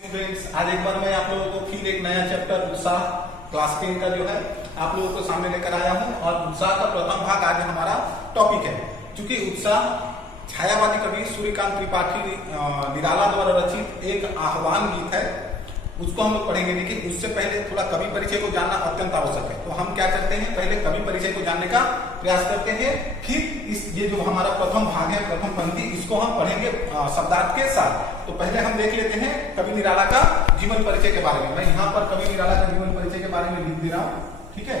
Students, आज एक बार मैं आप लोगों को फिर एक नया चैप्टर उत्साह क्लास 10 का जो है आप लोगों को सामने लेकर आया हूं। और उत्साह का प्रथम भाग आज हमारा टॉपिक है। क्योंकि उत्साह छायावादी कवि सूर्यकांत त्रिपाठी निराला द्वारा रचित एक आह्वान गीत है, उसको हम लोग पढ़ेंगे। लेकिन उससे पहले थोड़ा कवि परिचय को जानना अत्यंत आवश्यक है। तो हम क्या करते हैं, पहले कवि परिचय को जानने का प्रयास करते हैं, फिर ये जो हमारा प्रथम भाग है, प्रथम पंक्ति, इसको हम पढ़ेंगे शब्दार्थ के साथ। तो पहले हम देख लेते हैं कवि निराला का जीवन परिचय के बारे में। मैं यहाँ पर कवि निराला का जीवन परिचय के बारे में लिख दे रहा हूँ, ठीक है,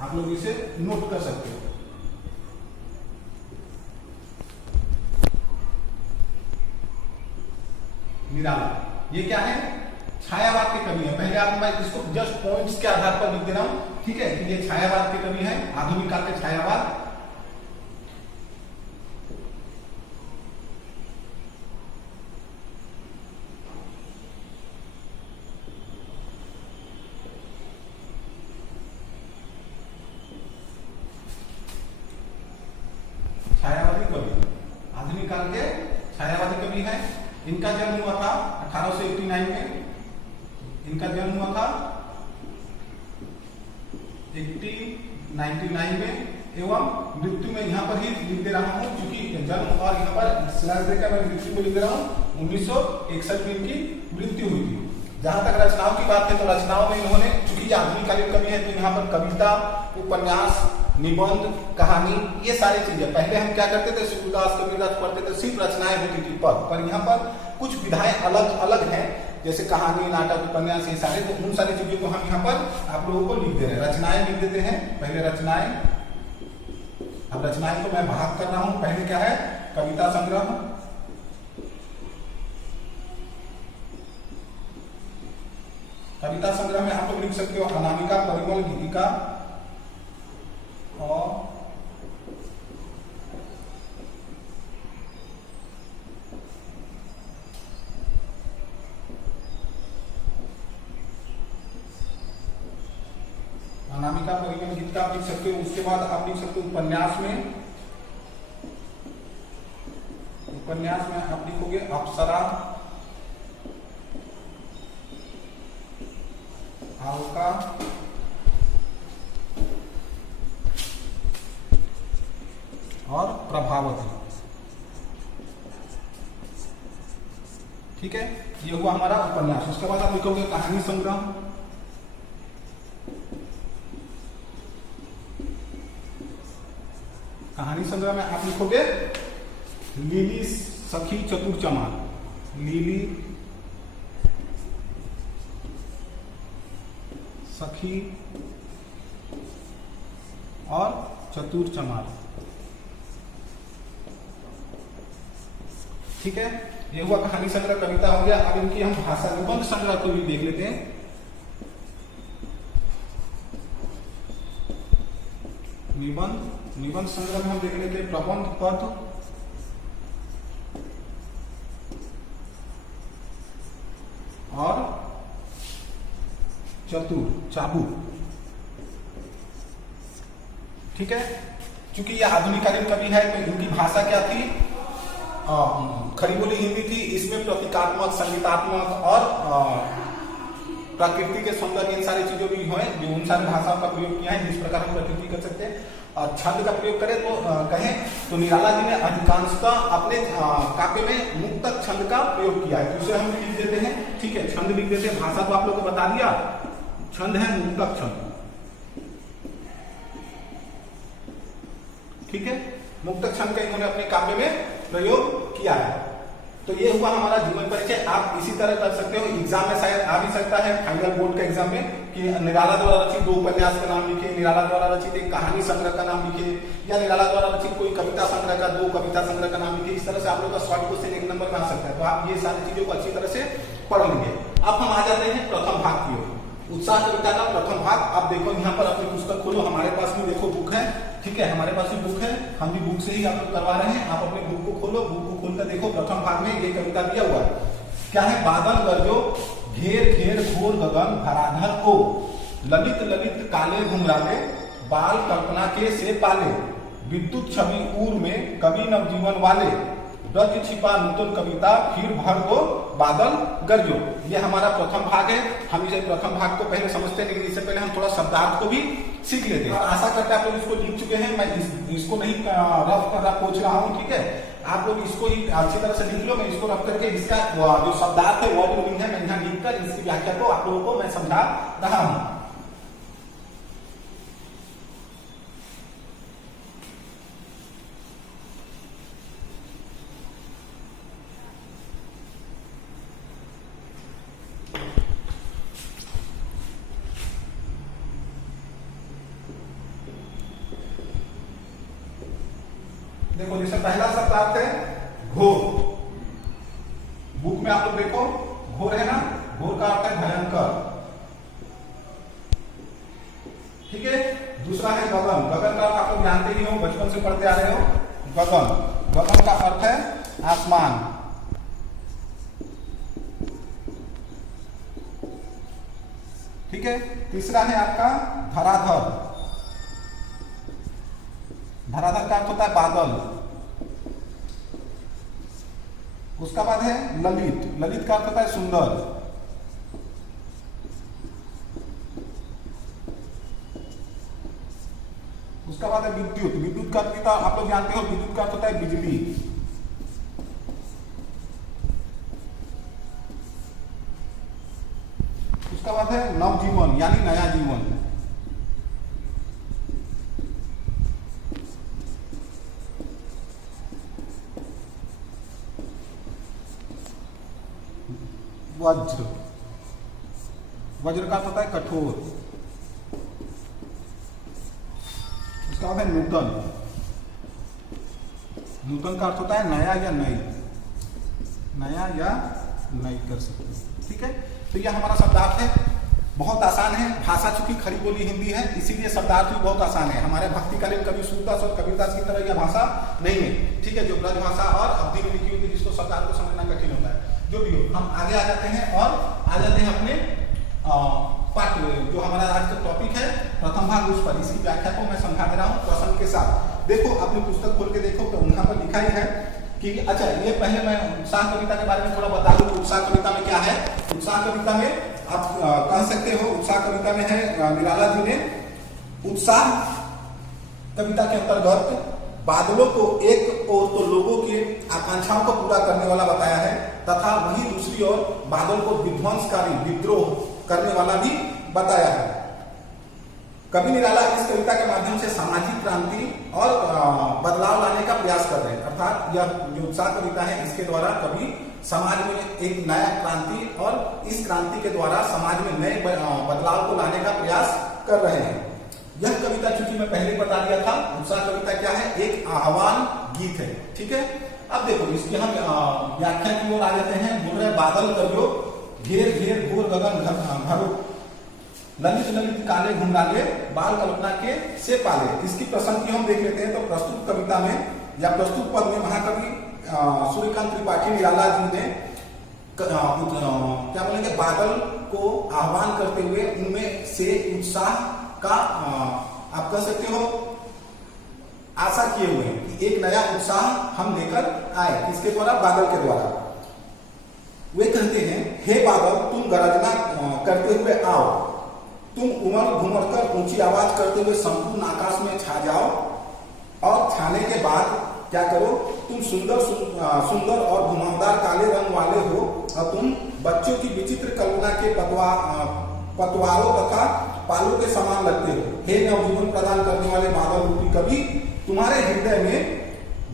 आप लोग इसे नोट कर सकते हो। निराला ये क्या है, छायावाद के कवि है। पहले आप मैं इसको जस्ट पॉइंट्स के आधार पर लिख दे रहा हूं, ठीक है, कि ये छायावाद के कवि है, आधुनिक काल के छायावाद। छायावादी कवि, आधुनिक काल के छायावादी कवि है। इनका जन्म हुआ था 1889 में। इनका जन्म हुआ था 1899 में एवं मृत्यु में यहाँ पर ही लिख दे रहा हूँ, क्योंकि जन्म और यहाँ पर स्लैश देकर मैं मृत्यु को लिख दे रहा हूँ। 1961 में इनकी मृत्यु हुई थी। जहां तक रचनाओं की बात है तो रचनाओं में इन्होंने, चूंकि आधुनिक कालीन कवि है, तो यहाँ पर कविता, उपन्यास, निबंध, कहानी, ये सारी चीजें। पहले हम क्या करते थे, सूरदास कबीरदास पढ़ते थे, सिर्फ रचनाएं होती थी पर यहाँ पर कुछ विधाएं अलग अलग हैं, जैसे कहानी, नाटक, उपन्यास, ये सारे। तो उन सारी चीजों को हम यहाँ पर आप लोगों को लिख दे रहे हैं। रचनाएं लिख देते हैं पहले, रचनाएं। अब रचनाएं को मैं भाग कर रहा हूं। पहले क्या है, कविता संग्रह। कविता संग्रह में आप लोग लिख सकते हो अनामिका, परिमल, गीतिका और अनामिका, परिमल, गीतिका आप लिख सकते हो। उसके बाद आप लिख सकते हो उपन्यास में। उपन्यास में आप लिखोगे अप्सरा, आलका, और प्रभावती, ठीक है, ये हुआ हमारा उपन्यास। उसके बाद आप लिखोगे कहानी संग्रह। कहानी संग्रह में आप लिखोगे लीली, सखी, चतुर, चमार। लीली, सखी और चतुर चमार, ठीक है, ये हुआ कहानी संग्रह, कविता हो गया। अब इनकी हम भाषा निबंध संग्रह को भी देख लेते हैं। निबंध संग्रह में हम देख लेते हैं प्रबंध, पद और चतुर, चाबुक, ठीक है। क्योंकि ये आधुनिकालीन कवि है तो इनकी भाषा क्या थी, खरी बोली हिंदी थी। इसमें प्रतीकात्मक, संगीतात्मक और प्रकृति के सौंदर्य, इन सारी चीजों भी हैं जो उन सारी भाषाओं का प्रयोग किया है, जिस प्रकार हम प्रकृति कर सकते हैं। और छंद का प्रयोग करें तो कहें तो निराला जी ने अधिकांशतः अपने काव्य में मुक्तक छंद का प्रयोग किया है। तो उसे हम लिख देते हैं, ठीक है, छंद लिख देते हैं। भाषा तो आप लोगों को बता दिया, छंद है मुक्तक छंद, ठीक है। मुक्तक छंद का इन्होंने अपने काव्य में प्रयोग किया है। तो ये हुआ हमारा जीवन परिचय। आप इसी तरह कर सकते हो, एग्जाम में शायद आ भी सकता है, फाइनल बोर्ड के एग्जाम में, कि निराला द्वारा रचित 2 उपन्यास का नाम लिखे, निराला द्वारा रचित एक कहानी संग्रह का नाम लिखे, या निराला द्वारा रचित कोई कविता संग्रह का 2 कविता संग्रह का नाम लिखे। इस तरह से आप लोग का शॉर्ट क्वेश्चन 1 नंबर में आ सकता है। तो आप ये सारी चीजों को अच्छी तरह से पढ़ लेंगे। अब हम आ जाते हैं प्रथम भाग की ओर। उत्साह कविता का प्रथम भाग। आप देखो यहाँ पर अपनी पुस्तक खोलो, हमारे पास भी देखो बुक है, ठीक है, हमारे पास भी बुक है, हम भी बुक से ही आप लोग करवा रहे हैं। आप अपने बुक को खोलो, बुक को खोलकर देखो प्रथम भाग में ये कविता दिया हुआ है। क्या है, बादल गरजो घेर घेर घोर गगन भराधर को, ललित ललित काले घुमराले, बाल कल्पना के से पाले, विद्युत छवि उर में कवि नवजीवन वाले, ब्रज छिपा नूतन कविता फिर भर दो बादल गरजो। ये हमारा प्रथम भाग है। हम इसे प्रथम भाग को पहले समझते हैं, लेकिन इससे पहले हम थोड़ा शब्दार्थ को भी सीख लेते हैं। आशा करते हैं आप लोग इसको लिख चुके हैं। मैं इसको नहीं रफ कर रहा पूछ रहा हूँ, ठीक है। आप लोग इसको ही अच्छी तरह से लिख लो। मैं इसको रफ करके इसका जो शब्दार्थ है वर्ड मीनिंग है मैं यहाँ लिखकर इसकी व्याख्या को आप लोगों को मैं समझा रहा हूँ। देखो जैसे पहला शब्दार्थ है घोर। बुक में आप लोग देखो घोर है ना, घोर का अर्थ है भयंकर, ठीक है। दूसरा है गगन। गगन का अर्थ आप लोग जानते ही हो, बचपन से पढ़ते आ रहे हो। गगन, गगन का अर्थ है आसमान, ठीक है। तीसरा है आपका धराधर। धराधर का अर्थ होता है बादल। उसका बाद है ललित। ललित का अर्थ होता है सुंदर। उसका बाद है विद्युत। विद्युत का अर्थ आप लोग जानते हो, विद्युत का अर्थ होता है बिजली। उसका बाद है नवजीवन यानी नया जीवन। वज्र। वज्र का अर्थ होता है कठोर। उसका बाद है नूतन। नूतन का अर्थ होता है नया या नई। नया या नई कर सकते हैं, ठीक है। तो यह हमारा शब्दार्थ है, बहुत आसान है। भाषा चूंकि खड़ी बोली हिंदी है इसीलिए शब्दार्थ भी बहुत आसान है। हमारे भक्तिकालीन कवि सूरदास और कबीरदास की तरह यह भाषा नहीं है, ठीक है, जो ब्रज भाषा और अवधि में लिखी हुई थी जिसको शब्दार्थ को समझना कठिन होता है। जो भी हो, हम आगे आ जाते हैं और आ जाते हैं अपने पाठ जो हमारा आज का टॉपिक है प्रथम भाग, उस पर इसकी व्याख्या को मैं समझा दे रहा हूँ प्रश्न के साथ। देखो अपनी पुस्तक खोल के देखो तो वहां पर लिखा ही है कि अच्छा, ये पहले मैं उत्साह कविता के बारे में थोड़ा बता दूं। उत्साह कविता में क्या है? उत्साह कविता में आप कह सकते हो, उत्साह कविता में है निराला जी ने उत्साह कविता के अंतर्गत बादलों को एक ओर तो लोगों की आकांक्षाओं को पूरा करने वाला बताया है, तथा वही दूसरी ओर बादल को विध्वंसकारी विद्रोह करने वाला भी बताया है। कवि निराला इस कविता के माध्यम से सामाजिक क्रांति और बदलाव लाने का प्रयास कर रहे हैं। अर्थात यह जो उत्साह कविता है इसके द्वारा कवि समाज में एक नया क्रांति और इस क्रांति के द्वारा समाज में नए बदलाव को लाने का प्रयास कर रहे हैं। यह कविता चूंकि मैं पहले बता दिया था, उत्साह कविता क्या है? एक आह्वान गीत है, ठीक है। अब देखो इसकी हम व्याख्या की ओर आ जाते हैं। बोल रहे बादल करियो घेर घेर घोर गगन भरो, ललित ललित काले घुंडाले बाल कल्पना के से पाले। इसकी प्रसंग हम देख लेते हैं। तो प्रस्तुत कविता में या प्रस्तुत पद में महाकवि सूर्यकांत त्रिपाठी निराला जी ने क्या बोलेंगे, बादल को आह्वान करते हुए उनमें से उत्साह का आप कह सकते हो आशा किए हुए हैं कि एक नया उत्साह हम लेकर आए। किसके द्वारा? बादल के द्वारा। वे कहते हैं, हे बादल तुम गरजना करते हुए आओ, तुम उमड़ घुमड़ कर ऊंची आवाज करते हुए संपूर्ण आकाश में छा जाओ, और छाने के बाद क्या करो? तुम सुंदर और घुमावदार काले रंग वाले हो, और तुम बच्चों की विचित्र कल्पना के पतवारों तथा पालों के समान लगते हो। हे नवजीवन प्रदान करने वाले बादल रूपी कवि, तुम्हारे हृदय में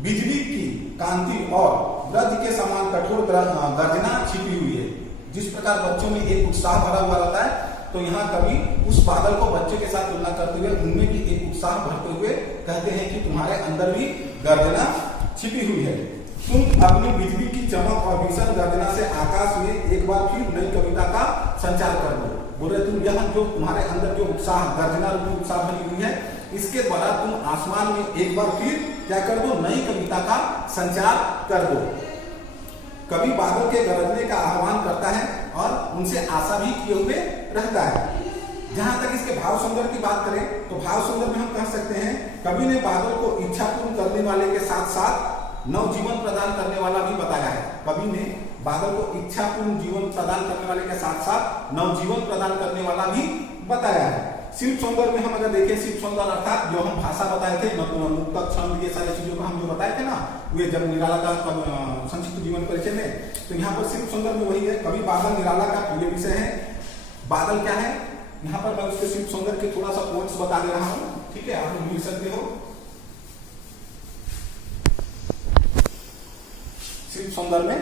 बिजली की कांति और ब्रज के समान कठोर गर्जना छिपी हुई है। जिस प्रकार बच्चों में एक उत्साह भरा हुआ रहता है, तो यहाँ कवि उस बादल को बच्चे के साथ तुलना करते हुए उनमें भी एक उत्साह भरते हुए कहते हैं कि तुम्हारे अंदर भी गर्जना छिपी हुई है। तुम अपनी बिजली की चमक और भीषण गर्जना से आकाश में एक बार फिर नई कविता का संचार कर दो। बोले तुम यह जो तुम्हारे अंदर जो उत्साह गर्जना रूपी उत्साह भरी हुई है, इसके द्वारा तुम आसमान में एक बार फिर क्या कर दो? नई कविता का संचार कर दो। कवि बादल के गरजने का आह्वान करता है और उनसे आशा भी किए हुए रहता है। जहां तक इसके भाव संदर्भ की बात करें तो भाव संदर्भ में हम कह सकते हैं, कवि ने बादल को इच्छा पूर्ण करने वाले के साथ साथ नवजीवन प्रदान करने वाले बादल को इच्छापूर्ण जीवन प्रदान करने वाले के साथ साथ नवजीवन प्रदान करने वाला भी बताया है। शिल्प सौंदर्य में हम अगर देखें, शिल्प सौंदर्य अर्थात जो हम भाषा बताए थे, मुक्तक, छंद, ये सारी चीजों को हम जो बताए थे ना, वे जब निराला का संक्षिप्त जीवन परिचय में, तो यहाँ पर शिल्प सौंदर्य में वही है। कवि बादल निराला का प्रिय विषय है। बादल क्या है, यहाँ पर मैं उसके शिल्प सौंदर्य के थोड़ा सा पॉइंट्स बता दे रहा हूँ, ठीक है, आप लोग मिल सकते हो। शिल्प सौंदर्य में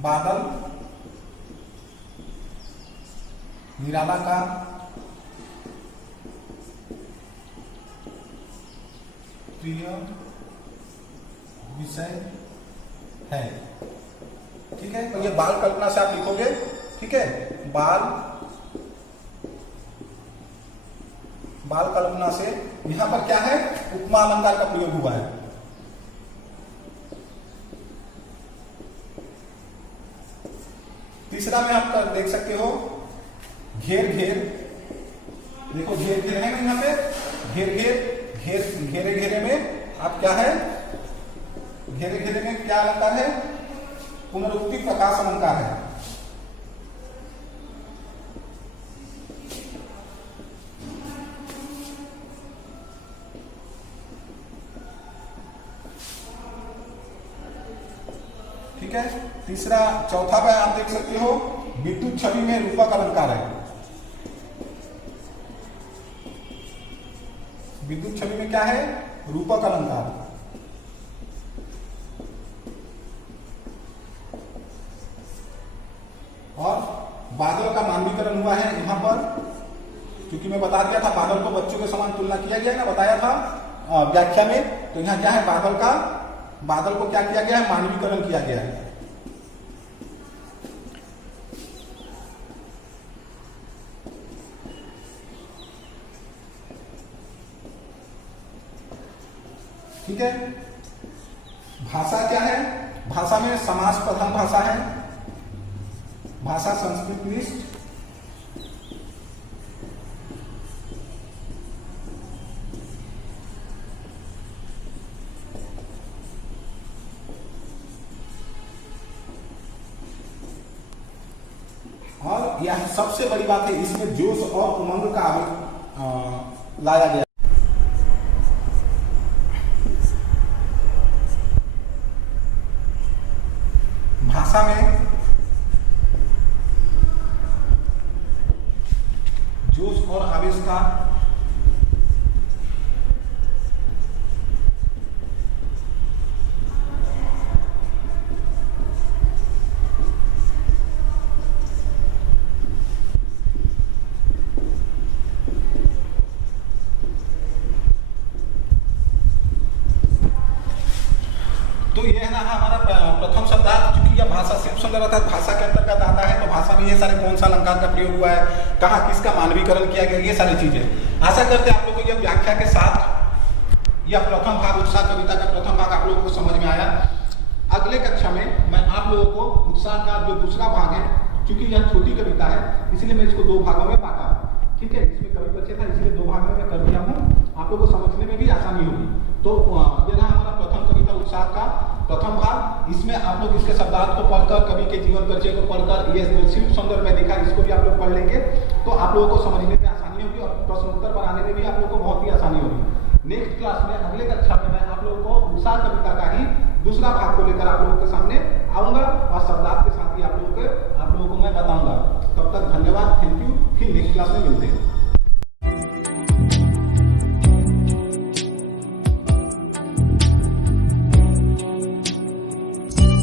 बादल निराला का प्रिय विषय है, ठीक है। तो ये बाल कल्पना से आप लिखोगे, ठीक है, बाल कल्पना से। यहां पर क्या है, उपमा अलंकार का प्रयोग हुआ है। तीसरा में आप देख सकते हो घेर घेर, देखो घेर घेर है ना यहाँ पे, घेर घेर, घेरे घेरे में आप क्या है, घेरे घेरे में क्या अलंकार है, पुनरुक्ति प्रकाश अलंकार है। ठीक है। तीसरा, चौथा में आप देख सकते हो विद्युत छवि में रूपक अलंकार है। विद्युत छवि में क्या है, रूपक अलंकार। और बादल का मानवीकरण हुआ है यहाँ पर, क्योंकि मैं बता दिया था बादल को बच्चों के समान तुलना किया गया है ना, बताया था व्याख्या में। तो यहाँ क्या है, बादल को क्या किया गया है, मानवीकरण किया गया है। ठीक है। भाषा क्या है, भाषा में समास प्रधान भाषा है, भाषा संस्कृत निष्ठ, और यह सबसे बड़ी बात है, इसमें जोश और उमंग का लाया गया। भाषा में जोश और आवेश का तो ये है ना हमारा प्रथम शब्दार्थ। चूंकि यह भाषा शिल्प सौंदर्य अर्थात भाषा के अंतर्गत आता है, तो भाषा में ये सारे कौन सा अलंकार का प्रयोग हुआ है, कहाँ किसका मानवीकरण किया गया, ये सारी चीजें। आशा करते हैं आप लोग को यह व्याख्या के साथ यह प्रथम भाग, उत्साह कविता का प्रथम भाग आप लोगों को समझ में आया। अगले कक्षा में मैं आप लोगों को उत्साह का जो दूसरा भाग है, चूंकि यह छोटी कविता है इसलिए मैं इसको 2 भागों में बांटा हूँ, ठीक है। इसमें कवि परिचय था इसलिए 2 भागों में कर दिया हूँ, आप लोगों को समझने में भी आसानी होगी। तो यह रहा हमारा प्रथम कविता उत्साह का प्रथम भाग। इसमें आप लोग इसके शब्दार्थ को पढ़कर, कवि के जीवन परिचय को पढ़कर, ये जो शिल्प सौंदर्य में दिखा इसको भी आप लोग पढ़ लेंगे, तो आप लोगों को समझने में आसानी होगी और प्रश्न उत्तर बनाने में भी आप लोगों को बहुत ही आसानी होगी। नेक्स्ट क्लास में, अगले कक्षा में मैं आप लोगों को उत्साह कविता का ही दूसरा भाग को लेकर आप लोगों के सामने आऊंगा और शब्दार्थ के साथ ही आप लोगों को मैं बताऊंगा। तब तक धन्यवाद, थैंक यू। फिर नेक्स्ट क्लास में मिलते हैं।